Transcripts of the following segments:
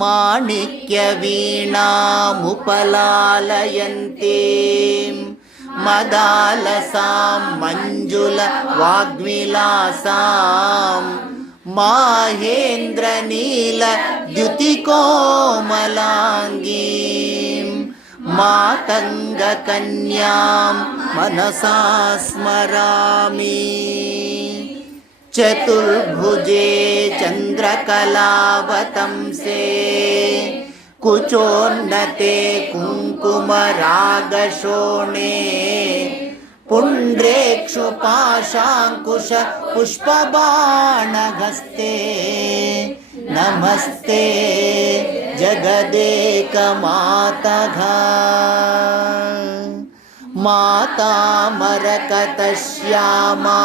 माणिक्यवीणामुपलालयन्तीं मदालसां मञ्जुलवाग्विलासां माहेन्द्रनीलद्युतिकोमलाङ्गीं मातङ्गकन्यां मनसा स्मरामि। चतुर्भुजे चन्द्रकलावतंसे कुचोन्नते कुङ्कुमरागशोणे पुण्ड्रेक्षुपाशाङ्कुश पुष्पबाणहस्ते नमस्ते जगदेकमातः। मातामरकतश्यामा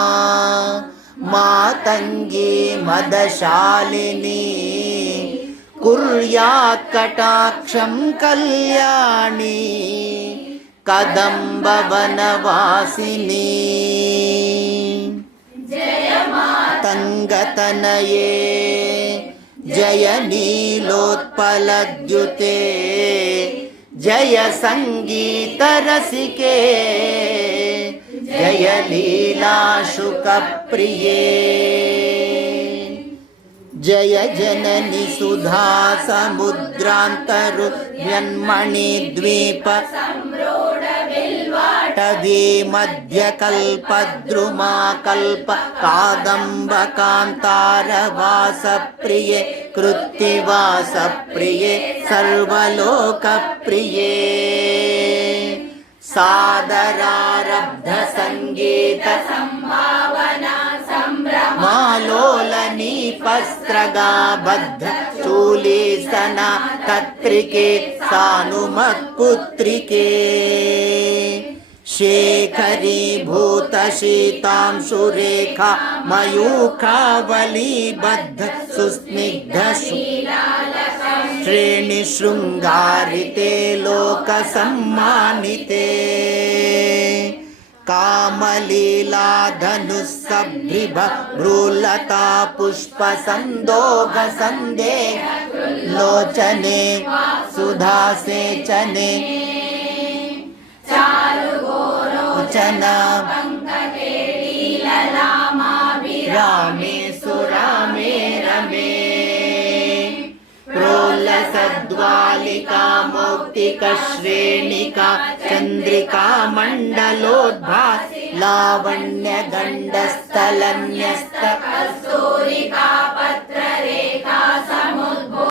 मातङ्गी मदशालिनी कुर्यात् कटाक्षं कल्याणी कदम्बवनवासिनी। जय मातङ्गतनये जय नीलोत्पलद्युते जय संगीतरसिके जय लीलाशुकप्रिये। जय जननि सुधा समुद्रान्तरुण्मणिद्वीप टवी मध्यकल्पद्रुमाकल्प कादम्बकान्तारवासप्रिये कृत्तिवासप्रिये सर्वलोकप्रिये। सादरारब्ध संगीत संभावना मालोलनीपस्त्रगाबद्ध चूलीसना तत्रिके सानुमत्पुत्रिके शेखरीभूतशीतांशुरेखा मयूखावलीबद्ध सुस्निग्ध श्रेणिशृङ्गारिते लोकसम्मानिते कामलीलाधनुस्सभ्रिभ भ्रूलता पुष्पसन्दोघसन्धे लोचने सुधासेचने रामे सुरामे रमे प्रोल्लसद्वालिका मौक्तिकश्रेणिका चन्द्रिका मण्डलोद्भास लावण्यगण्डस्थलन्यस्त कस्तूरिका पत्र